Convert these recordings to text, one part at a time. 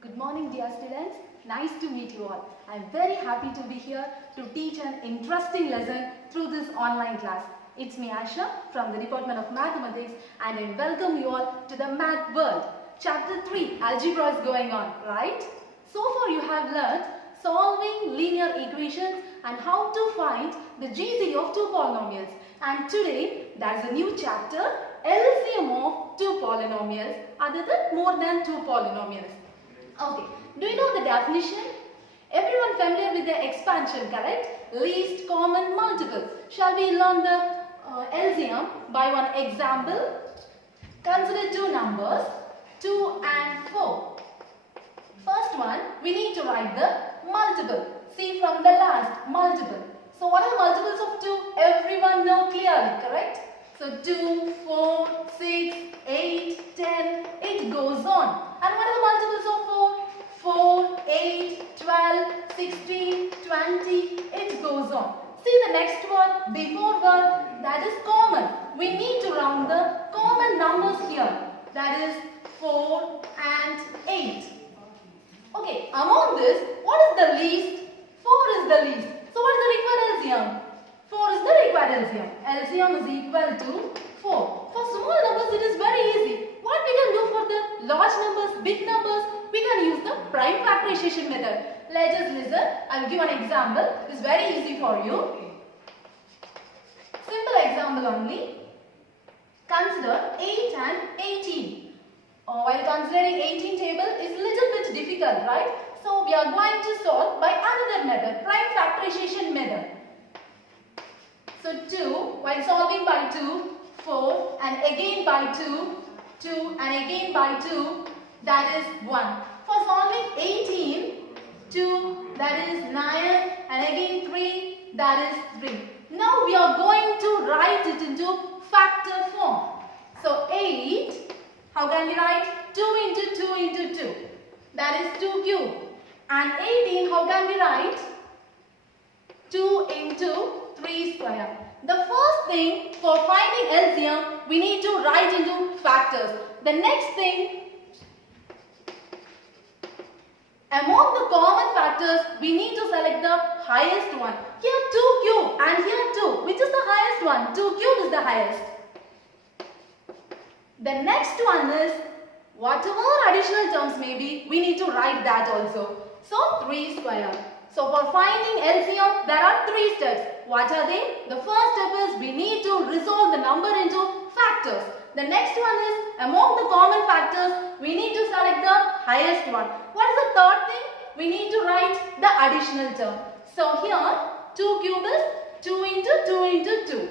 Good morning, dear students. Nice to meet you all. I am very happy to be here to teach an interesting lesson through this online class. It's me Aisha from the Department of Mathematics and I welcome you all to the Math World. Chapter 3, Algebra is going on, right? So far you have learned solving linear equations and how to find the GCD of two polynomials. And today there is a new chapter, LCM of two polynomials other than more than two polynomials. Okay, do you know the definition? Everyone familiar with the expansion, correct? Least common multiple. Shall we learn the LCM by one example? Consider two numbers, 2 and 4. First one, we need to write the multiple. See from the last, multiple. So what are the multiples of 2? Everyone know clearly, correct? So 2, 4, 6, 8, 10, it goes on. And what are the multiples of 4? 4, 8, 12, 16, 20, it goes on. See the next one, before one, that is common. We need to round the common numbers here. That is 4 and 8. Okay, among this, what is the least? 4 is the least. So what is the required LCM? 4 is the required LCM. LCM is equal to 4. For small numbers, it is very easy. What we can do for the large numbers, big numbers, we can use the prime factorization method. Let us listen. I will give an example. It is very easy for you. Simple example only. Consider 8 and 18. While considering 18 table is a little bit difficult, right? So we are going to solve by another method, prime factorization method. So 2, while solving by 2, 4 and again by 2, 2 and again by 2, that is 1. For solving 18, 2, that is 9 and again 3, that is 3. Now we are going to write it into factor form. So 8, how can we write? 2 into 2 into 2. That is 2 cube. And 18, how can we write? 2 into 3 square. The first thing for finding LCM, we need to write into factors. The next thing, among the common factors, we need to select the highest one. Here 2 cube and here 2. Which is the highest one? 2 cube is the highest. The next one is, whatever additional terms may be, we need to write that also. So 3 square. So for finding LCM, there are 3 steps. What are they? The first step is we need to resolve the number into factors. The next one is, among the common factors, we need to select the highest one. What is the third thing? We need to write the additional term. So here, 2 cube is 2 into 2 into 2.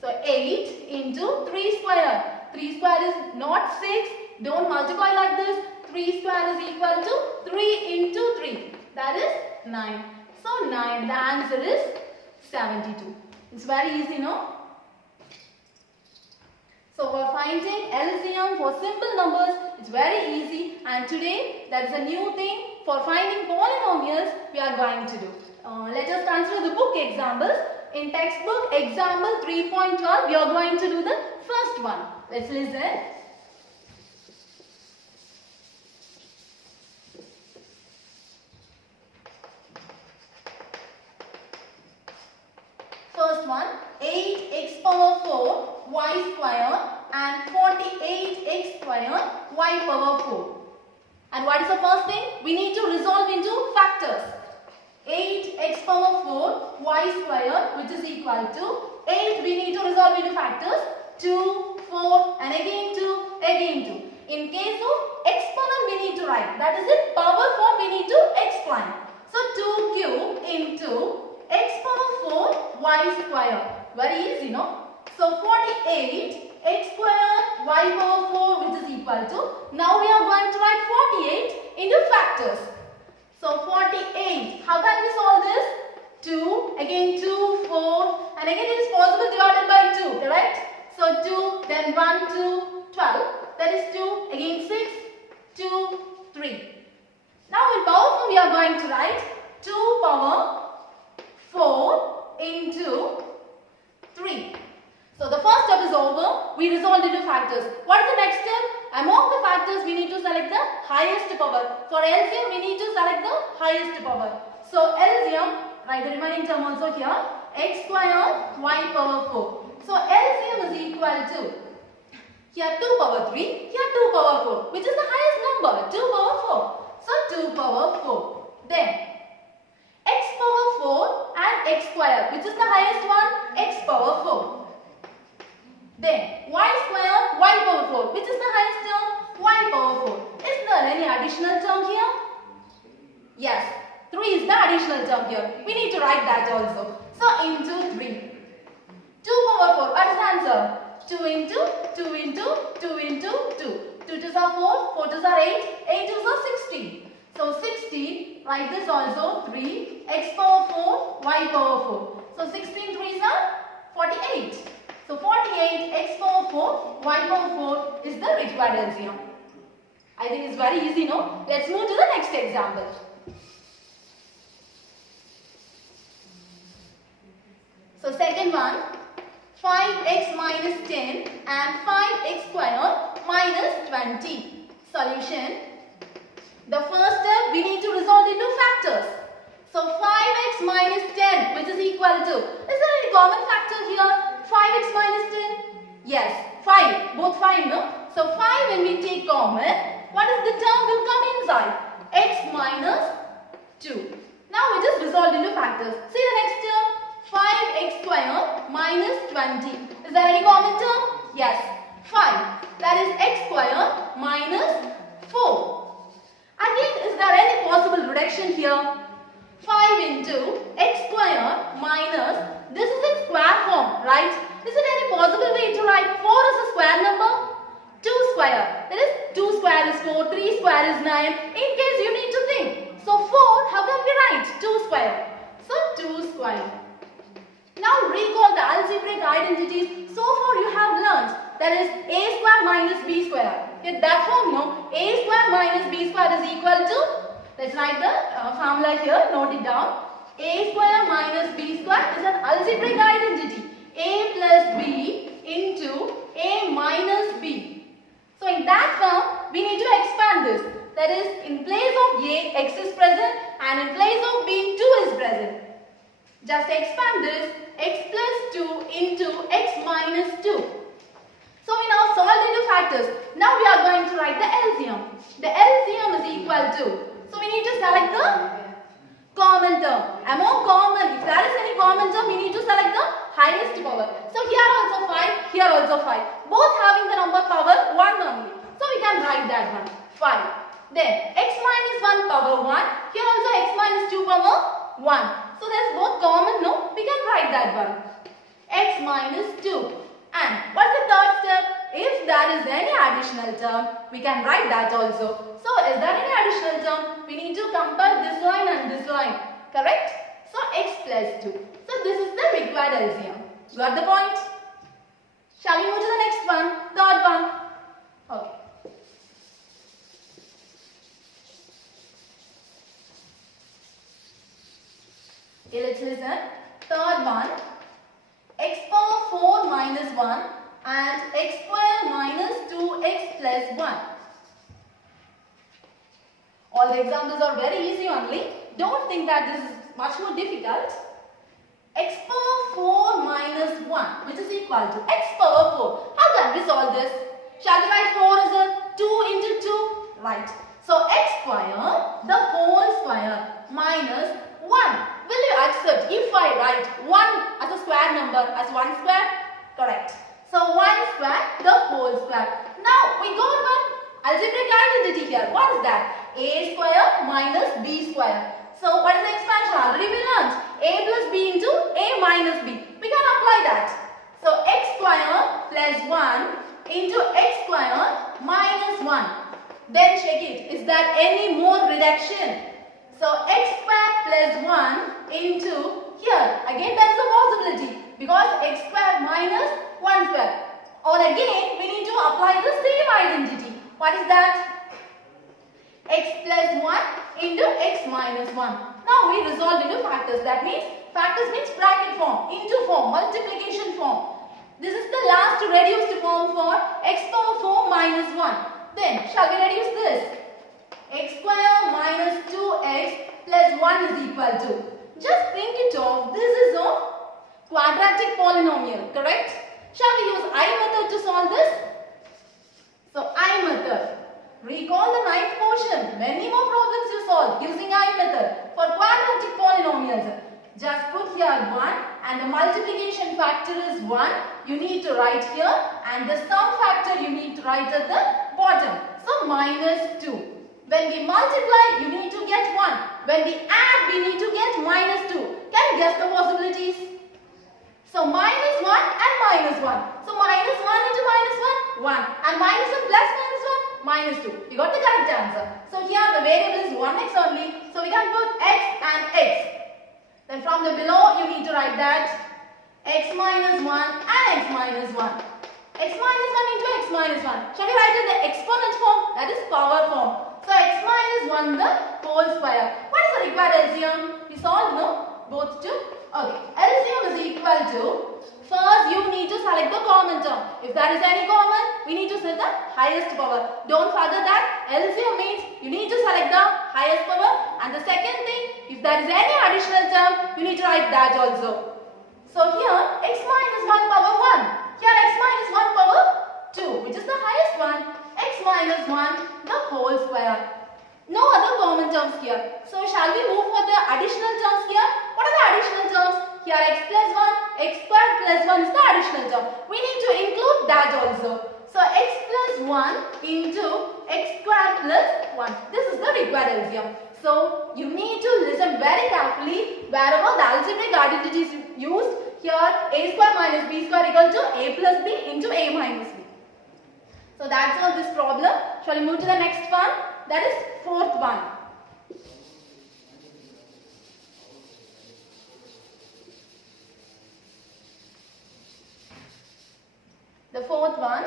So 8 into 3 square. 3 square is not 6. Don't multiply like this. 3 square is equal to 3 into 3. That is 9. So 9. The answer is 72. It's very easy, no? So for finding LCM for simple numbers, it's very easy. And today, there is a new thing for finding polynomials we are going to do. Let us consider the book examples. In textbook example 3.12, we are going to do the first one. Let's listen. First one, 8x power 4 y square and 48x square y power 4. And what is the first thing? We need to resolve into factors. 8x power 4 y square, which is equal to 8, we need to resolve into factors. 2, 4 and again 2, again 2. In case of exponent, we need to write. That is in power form, we need to explain. So 2 cube into x power 4 y square. Very easy, no? So 48 x square y power 4, which is equal to, now we are going to write 48 into factors. So 48, how can we solve this? 2, again 2, 4 and again it is possible divided by 2, correct? So 2, then 1, 2, 12, that is 2, again 6, 2, 3. Now in power form we are going to write 2 power 4 into 3. So the first step is over. We resolved into factors. What is the next step? Among the factors, we need to select the highest power. For LCM, we need to select the highest power. So LCM, write the remaining term also here, x square y power 4. So LCM is equal to, here 2 power 3, here 2 power 4, which is the highest number, 2 power 4. So 2 power 4. Then x power 4 and x square, which is the highest one, x power 4. Then y square, y power 4, which is the highest term, y power 4. Is there any additional term here? Yes, 3 is the additional term here. We need to write that also. So into 3. 2 power 4, what is the answer? 2 into 2 into 2 into 2. 2 2s are 4, 4 2s are 8, 8 2s are 16. So 60, write this also 3, x power 4, y power 4. So 16 3s are 48. So 48 x power 4, y power 4 is the required LCM. I think it's very easy, no? Let's move to the next example. So second one, 5x minus 10 and 5x square minus 20. Solution. The first step, we need to resolve into factors. So 5x minus 10, which is equal to, is there any common factor here? 5x minus 10? Yes, 5, both 5, no? So 5 when we take common, what is the term will come inside? X minus 2. Now it is resolved into factors. See the next term, 5x square minus 20. Is there any common term? Yes, 5. That is x square minus 4. Again, is there any possible reduction here? 5 into x square minus, this is in square form, right? Is it any possible way to write 4 as a square number? 2 square, that is 2 square is 4, 3 square is 9. In case you need to think. So 4, how can we write? 2 square. So 2 square. Now recall the algebraic identities. So far you have learnt, that is a square minus b square. Get that form, no? A square minus b square is equal to, let's write the formula here, note it down. A square minus b square is an algebraic identity. A plus b into a minus b. So in that form, we need to expand this. That is, in place of a, x is present, and in place of b, 2 is present. Just expand this, x plus 2 into x minus 2. So we now solved into factors. Now we are going to write the LCM. The LCM is equal to, so we need to select the common term. Among common, if there is any common term, we need to select the highest power. So here also 5, here also 5. Both having the number power 1 only. So we can write that one, 5. Then x minus 1 power 1. Here also x minus 2 power 1. So that's both common, no? We can write that one. X minus 2. And what's the third step? If there is any additional term, we can write that also. So is there any additional term? We need to compare this line and this line. Correct? So x plus 2. So this is the required LCM. Got the point? Shall we move to the next one? Third one. Okay. Okay, let's listen. Third one. X power 4 minus 1 and x square minus 2x plus 1. All the examples are very easy only. Don't think that this is much more difficult. X power 4 minus 1, which is equal to x power 4. How can we solve this? Shall we write 4 as a 2 into 2? Right. So x square, the whole square minus 1. Will you accept if I write 1 as a square number as 1 square? Correct. So 1 square, the whole square. Now we got one algebraic identity here. What is that? A square minus b square. So what is the expansion? Already we learned. A plus b into a minus b. We can apply that. So x square plus 1 into x square minus 1. Then check it. Is there any more reduction? So x square plus 1 into here. Again there is a possibility because x square minus 1 square. Or again we need to apply the same identity. What is that? X plus 1 into x minus 1. Now we resolve into factors. That means factors means bracket form, into form, multiplication form. This is the last reduced form for x power 4 minus 1. Then shall we reduce this? plus 1 is equal to. Just think it of. This is a quadratic polynomial, correct? Shall we use I method to solve this? So I method. Recall the ninth portion. Many more problems you solve using I method for quadratic polynomials. Just put here 1 and the multiplication factor is 1. You need to write here and the sum factor you need to write at the bottom. So minus 2. When we multiply, you need to get 1. When we add, we need to get minus 2. Can you guess the possibilities? So minus 1 and minus 1. So minus 1 into minus 1, 1. And minus 1 plus minus 1, minus 2. You got the correct answer. So here the variable is 1x only. So we can put x and x. Then from the below, you need to write that x minus 1 and x minus 1. X minus 1 into x minus 1. Shall we write it in the exponent form? That is power form. So x minus 1 the whole square. What is the required LCM? We solved no? Both two? Okay. LCM is equal to, first you need to select the common term. If there is any common, we need to select the highest power. Don't forget that LCM means you need to select the highest power. And the second thing, if there is any additional term, you need to write that also. So here x minus 1 power 1. Here x minus 1 power 2, which is the highest one. X minus 1 the whole square. No other common terms here. So shall we move for the additional terms here? What are the additional terms? Here x plus 1, x squared plus 1 is the additional term. We need to include that also. So x plus 1 into x squared plus 1. This is the required LCM. So you need to listen very carefully wherever the algebraic identity is used. Here a square minus b square equal to a plus b into a minus b. So that's all this problem. Shall we move to the next one? That is fourth one. The fourth one,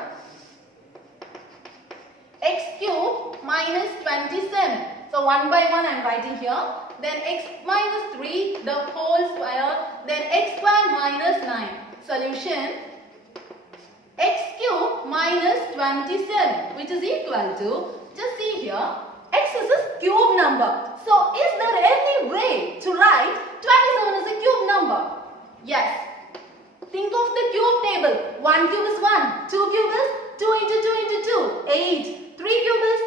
x cube minus 27. So 1 by 1 I am writing here. Then x minus 3 the whole square. Then x square minus 9. Solution, x cube minus 27, which is equal to, just see here, x is a cube number. So is there any way to write 27 as a cube number? Yes. Think of the cube table. 1 cube is 1, 2 cube is 2 into 2 into 2, 8, 3 cube is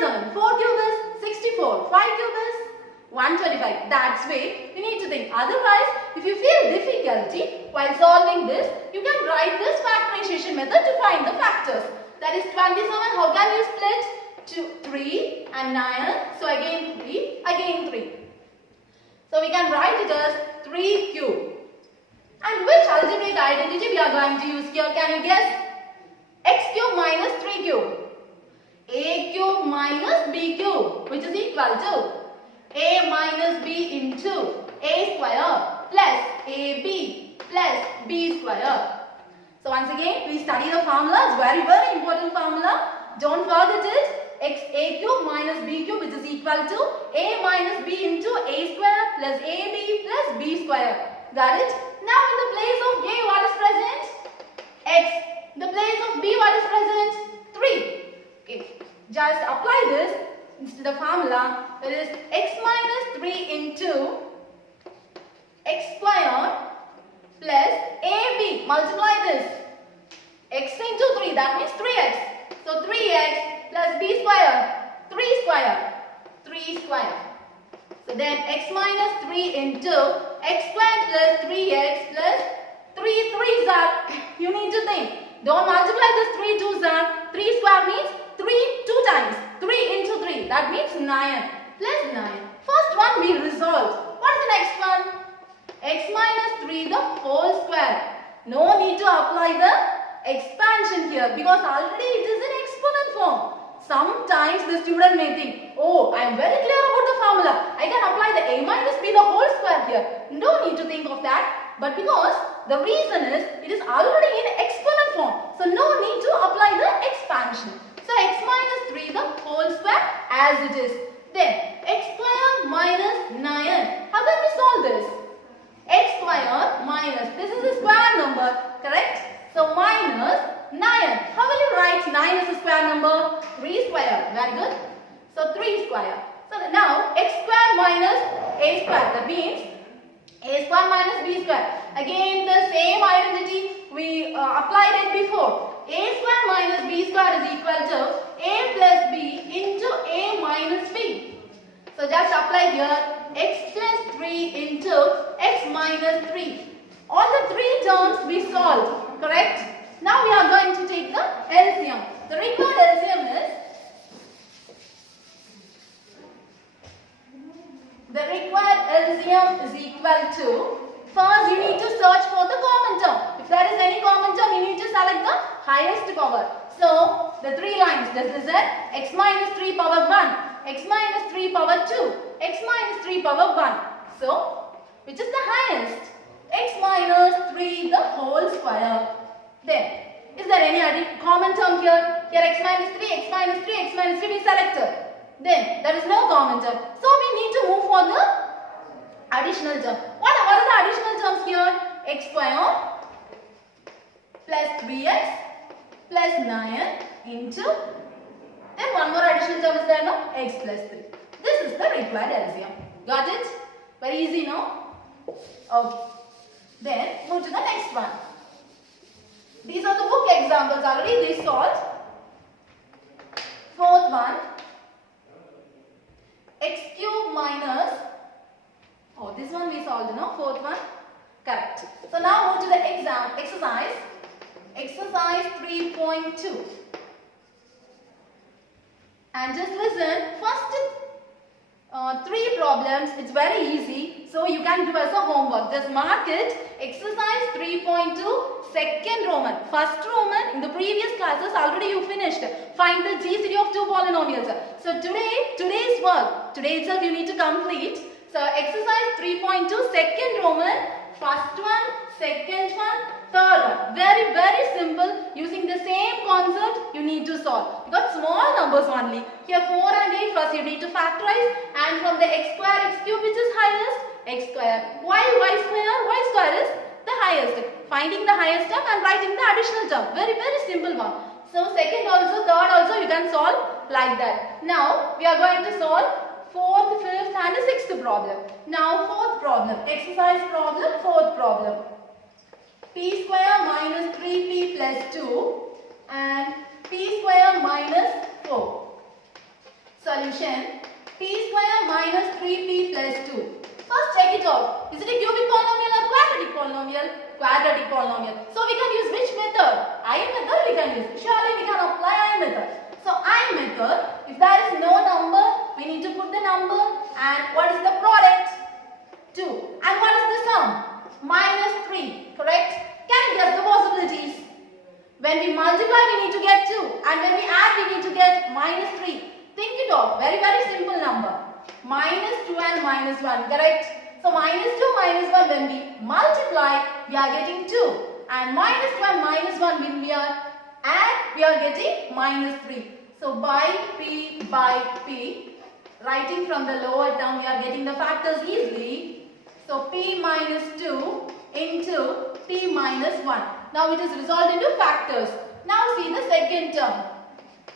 27, 4 cube is 64, 5 cube is 125. That's way you need to think. Otherwise, if you feel difficulty while solving this, you can write this factorization method to find the factors. That is 27. How can you split? 2, 3 and 9. So again 3, again 3. So we can write it as 3 cube. And which algebraic identity we are going to use here? Can you guess? X cube minus 3 cube. A cube minus B cube, which is equal to A minus B into A square plus AB plus B square. So once again, we study the formula. It's very, very important formula. Don't forget it. X A cube minus B cube, which is equal to A minus B into A square plus AB plus B square. Got it? Now in the place of A, what is present? X. In the place of B, what is present? 3. Okay. Just apply this into the formula. That is x minus 3 into x square plus AB. Multiply this. X into 3, that means 3x. So 3x plus B square, 3 square, 3 square. So then x minus 3 into x square plus 3x plus 3 3s are, you need to think. Don't multiply this 3 2s are, 3 square means 3 2 times. 3 into 3, that means 9 plus 9. First one we resolved. What is the next one? X minus 3 the whole square. No need to apply the expansion here because already it is in exponent form. Sometimes the student may think, oh, I am very clear about the formula. I can apply the a minus b the whole square here. No need to think of that. But because the reason is, it is already in exponent form. So no need to apply the expansion. So x minus 3 the whole square as it is. Then x square minus 9. How can we solve this? X square minus, this is a square number, correct? So minus 9. How will you write 9 as a square number? 3 square. Very good. So 3 square. So now x square minus a square. That means a square minus b square. Again the same identity we applied it before. A square minus b square is equal to a plus b into a minus b. So just apply here x plus 3 into x minus 3. All the three terms we solved, correct? Now we are going to take the LCM. The required LCM is equal to, first you need to search for the common term. If there is any common term, you need to select the highest power. So the three lines, this is it, x minus 3 power 1, x minus 3 power 2, x minus 3 power 1. So which is the highest? X minus 3 the whole square. Then is there any common term here? Here x minus 3, x minus 3, x minus 3 we selected. Then there is no common term. So we need to move for the additional term. What are the additional terms here? X square plus 3x plus 9 into, then one more additional term is there, no? X plus 3. This is the required LCM. Got it? Very easy, no? Okay. Then move to the next one. These are the book examples already they solved. Fourth one, x cube minus, oh this one we solved, no? Fourth one, correct. So now move to the exercise 3.2. And just listen, first three problems, it's very easy, so you can do as a homework. Just mark it, exercise 3.2, second Roman. First Roman, in the previous classes already you finished. Find the GCD of two polynomials. So today's work, today itself you need to complete. So exercise 3.2, second Roman, first one, second one, third one. Very, very simple. Using the same concept you need to solve. You got small numbers only. Here 4 and 8, first you need to factorize, and from the x square, x cube which is highest? X square. Why y square? Y square is the highest. Finding the highest term and writing the additional term. Very, very simple one. So second also, third also you can solve like that. Now we are going to solve fourth, fifth and the sixth problem. Now fourth problem, exercise problem, fourth problem. P square minus 3p plus 2 and p square minus 4. Solution, p square minus 3p plus 2. First check it out. Is it a cubic polynomial or quadratic polynomial? Quadratic polynomial. So we can use which method? I method we can use. Surely we can apply I method. So I method, if there is no number, we need to put the number, and what is the product? 2. And what is the sum? Minus 3. Correct? Can you guess the possibilities? When we multiply, we need to get 2. And when we add, we need to get minus 3. Think it of. Very, very simple number. Minus 2 and minus 1. Correct? So minus 2, minus 1, when we multiply, we are getting 2. And minus 2 and minus 1, when we are add, we are getting minus 3. So by P, writing from the lower term, we are getting the factors easily. So P minus 2 into P minus 1. Now it is resolved into factors. Now see the second term.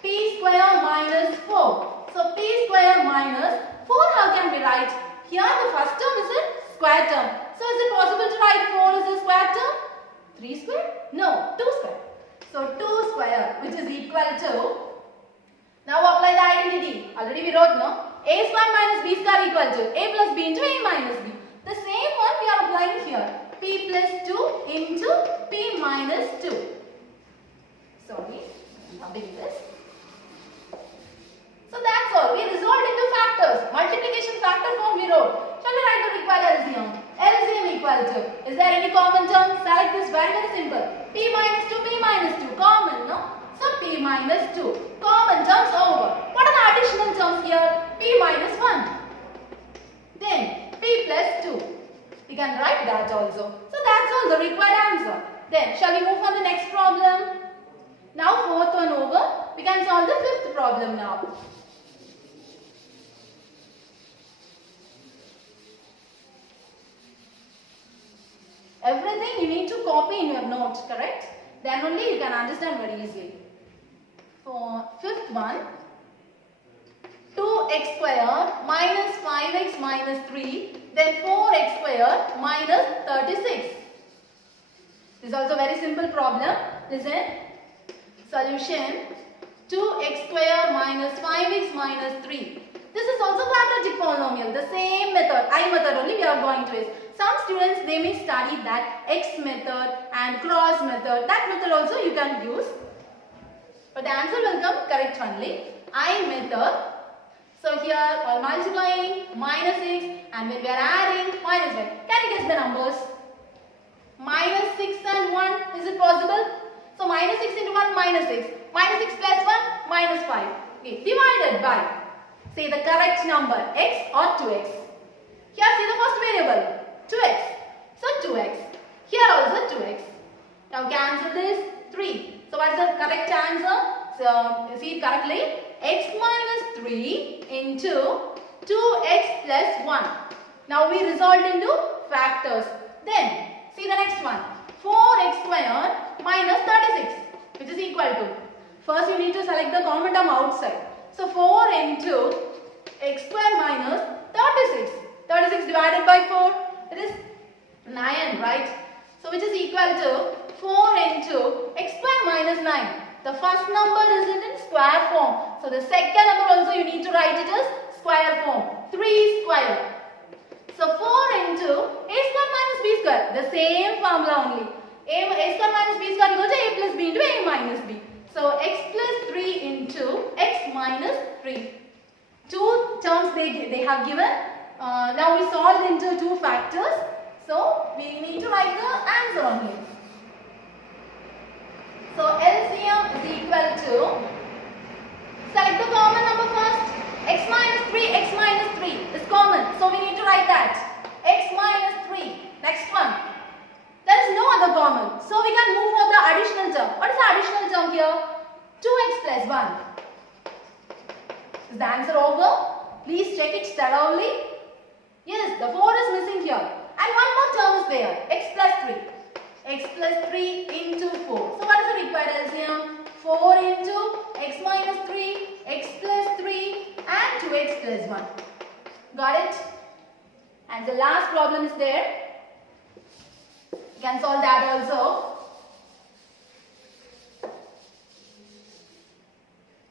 P square minus 4. So P square minus 4, how can we write? Here the first term is a square term. So is it possible to write 4 as a square term? 3 square? No, 2 square. So 2 square, which is equal to, now apply the identity. Already we wrote, no? A square minus b square equal to a plus b into a minus b. The same one we are applying here. P plus 2 into p minus 2. Sorry, I'm rubbing this. So that's all. We resolved into factors. Multiplication factor form we wrote. Shall we write the required LCM? LCM equal to, is there any common term? Select this, very, very simple. P minus 2, P minus 2. Common, no? So P minus 2. Common terms over. What are the additional terms here? P minus 1. Then P plus 2. You can write that also. So that's all the required answer. Then shall we move on to the next problem? Now fourth one over. We can solve the fifth problem now. Everything you need to copy in your notes, correct? Then only you can understand very easily. For fifth one, 2 2x square minus 5x minus 3, then 4x square minus 36. This is also a very simple problem. Listen. Solution 2x square minus 5x minus 3. This is also quadratic polynomial. The same method, I method only we are going to use. Some students they may study that x method and cross method. That method also you can use. But the answer will come correct only. I method. So here while multiplying minus 6 and when we are adding minus 1. Can you guess the numbers? Minus 6 and 1. Is it possible? So minus 6 into 1 minus 6. Minus 6 plus 1 minus 5. Okay. Divided by, say the correct number, x or 2x. Here see the first variable 2x. So 2x. Here also 2x. Now cancel this 3. So what is the correct answer? So see it correctly. X minus 3 into 2x plus 1. Now we resolved into factors. Then see the next one. 4x square minus 36, which is equal to. First you need to select the common term outside. So 4 into x square minus 36. 36 divided by 4. It is 9, right? So which is equal to 4 into x square minus 9. The first number is in square form. So the second number also you need to write it as square form. 3 square. So 4 into a square minus b square. The same formula only. A square minus b square equal to a plus b into a minus b. So x plus 3 into x minus 3. Two terms they have given. Now we solved into two factors. So we need to write the answer only. So LCM is equal to, select the common number first. X minus 3, x minus 3 is common. So we need to write that. X minus 3. Next one. There is no other common. So we can move for the additional term. What is the additional term here? 2x plus 1. Is the answer over? Please check it thoroughly. Yes, the 4 is missing here. And one more term is there. X plus 3. X plus 3 into 4. So what is the required LCM? 4 into x minus 3, x plus 3 and 2x plus 1. Got it? And the last problem is there. You can solve that also.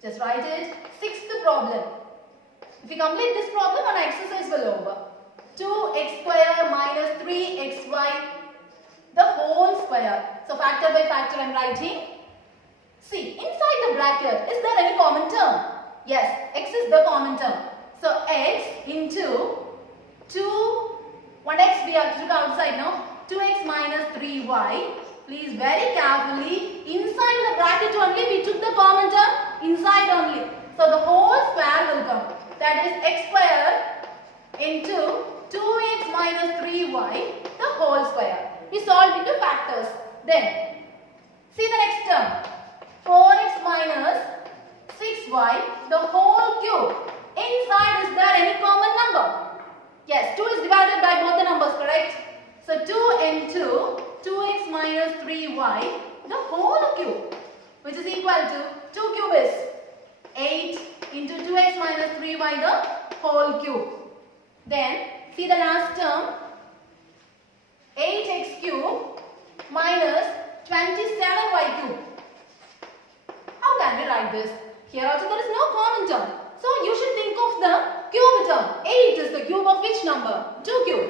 Just write it. Sixth problem. If you complete this problem, an exercise will over. 2x square minus 3xy, the whole square. So factor by factor I am writing. See, inside the bracket, is there any common term? Yes, x is the common term. So x into 1x we have to look outside now. 2x minus 3y. Please very carefully, inside the bracket only we took the common term, inside only. So the whole square will come. That is x square into 2x minus 3y, the whole square. We solved into factors. Then, see the next term. 4x minus 6y, the whole cube. Inside, is there any common number? Yes, 2 is divided by both the numbers, correct? So 2 into 2x minus 3y, the whole cube, which is equal to 2 cube is 8 into 2x minus 3y, the whole cube. Then, see the last term, 8x cube minus 27y cube. How can we write this? Here also there is no common term. So you should think of the cube term. 8 is the cube of which number? 2 cube.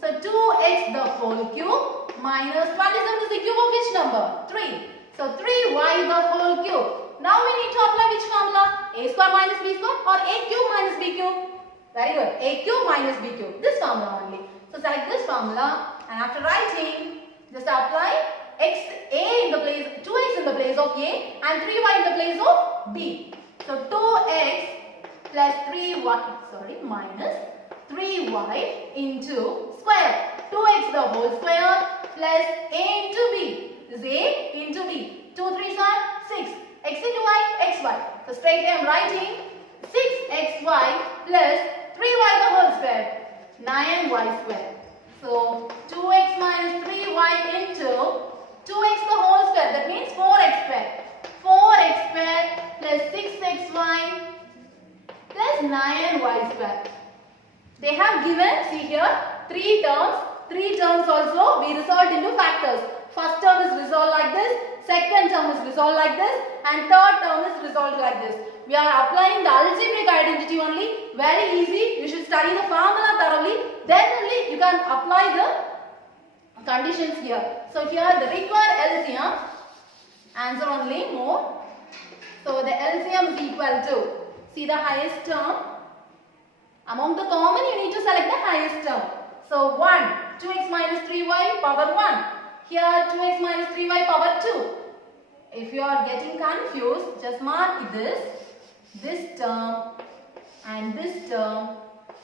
So 2x the whole cube minus 27 is the cube of which number? 3. So 3y the whole cube. Now we need to apply which formula? A square minus b square or a cube minus b cube? Very good. A cube minus b cube. This formula only. So select this formula and after writing, just apply a in the place, 2x in the place of a and 3y in the place of b. So 2x plus 3y, minus 3y into square. 2x the whole square plus a into b. This is a into b. 2 3s are 6. X into y, xy. So straight I am writing 6xy plus 3y the whole square. 9y square. So 2x minus 3y into 2x the whole square. That means 4x square. 4x square plus 6xy. plus 9y square. They have given, see here, 3 terms. 3 terms also we resolved into factors. First term is resolved like this, second term is resolved like this, and third term is resolved like this. We are applying the algebraic identity only. Very easy. You should study the formula thoroughly. Then only you can apply the conditions here. So here the required LCM, answer only more. So the LCM is equal to, see the highest term. Among the common you need to select the highest term. So 1, 2x minus 3y power 1. Here 2x minus 3y power 2. If you are getting confused, just mark this term and this term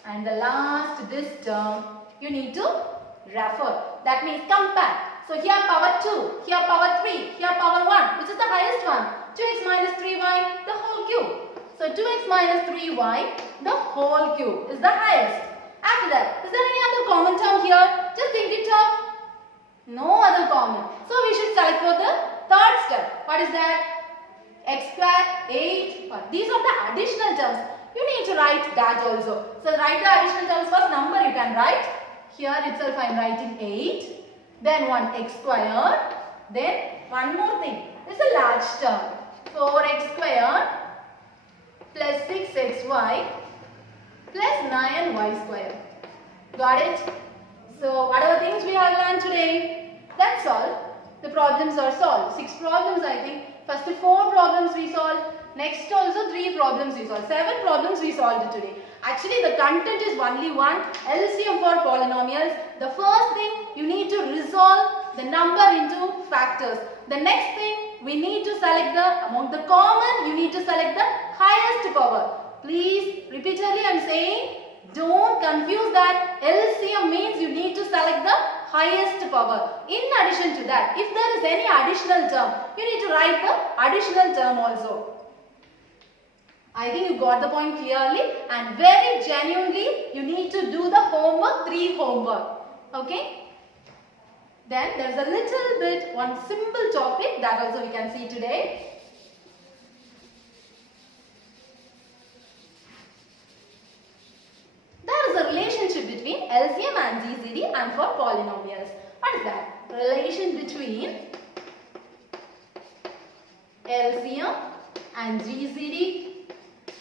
and the last this term. You need to refer. That means compare. So here power 2, here power 3, here power 1. Which is the highest one? 2x minus 3y, the whole cube. So 2x minus 3y, the whole cube is the highest. After that, is there any other common term here? Just think it up. No other common. So we should select for the third step. What is that? X square, 8. These are the additional terms. You need to write that also. So write the additional terms first. Number you can write. Here itself I am writing 8. Then 1x squared. Then one more thing. This is a large term. 4x squared plus 6xy plus 9y squared. Got it? So whatever things we have learned today, that's all. The problems are solved. 6 problems I think. First 4 problems we solved. Next also 3 problems we solved. 7 problems we solved today. Actually the content is only one. LCM for polynomials. The first thing you need to resolve the number into factors. The next thing we need to select the, among the common you need to select the highest power. Please repeatedly I am saying, don't confuse that. LCM means you need to select the highest power. In addition to that, if there is any additional term, you need to write the additional term also. I think you got the point clearly, and very genuinely you need to do the homework, 3 homework. Okay? Then there is a little bit one simple topic that also we can see today. There is a relationship between LCM and GCD and for polynomials. What is that? Relation between LCM and GCD.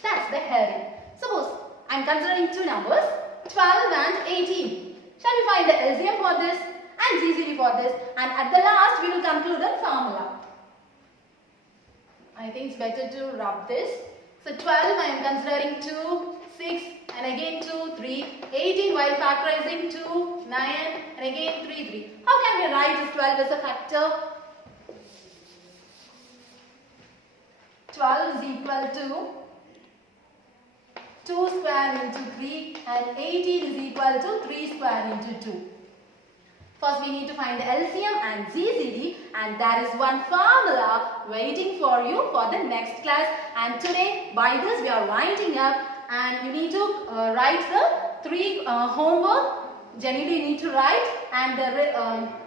That's the heading. Suppose I am considering 2 numbers, 12 and 18. Shall we find the LCM for this and GCD for this, and at the last we will conclude the formula. I think it's better to rub this. So 12 I am considering 2, 6 and again 2, 3, 18 while factorizing 2, 9 and again 3, 3. How can we write this 12 as a factor? 12 is equal to 2 square into 3 and 18 is equal to 3 square into 2. First we need to find the LCM and GCD, and there is one formula waiting for you for the next class, and today by this we are winding up, and you need to write the 3 homework. Generally you need to write and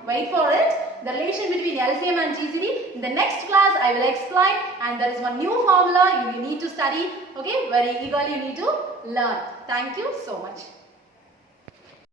wait for it. The relation between LCM and GCD in the next class I will explain, and there is one new formula you need to study. Okay, very eagerly you need to learn. Thank you so much.